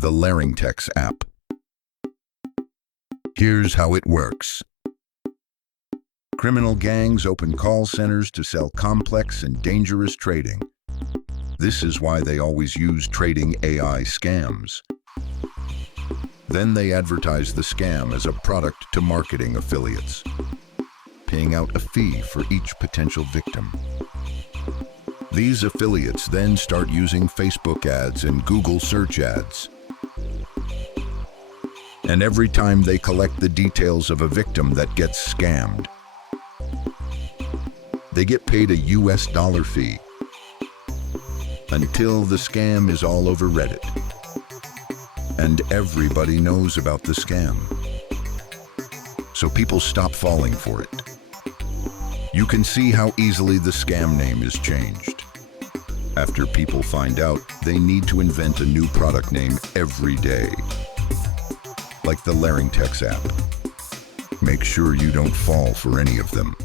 The Laringtex App. Here's how it works. Criminal gangs open call centers to sell complex and dangerous trading. This is why they always use trading AI scams. Then they advertise the scam as a product to marketing affiliates, paying out a fee for each potential victim. These affiliates then start using Facebook ads and Google search ads. And every time they collect the details of a victim that gets scammed, they get paid a US dollar fee until the scam is all over Reddit. And everybody knows about the scam. So people stop falling for it. You can see how easily the scam name is changed. After people find out, they need to invent a new product name every day. Like the Laringtex app. Make sure you don't fall for any of them.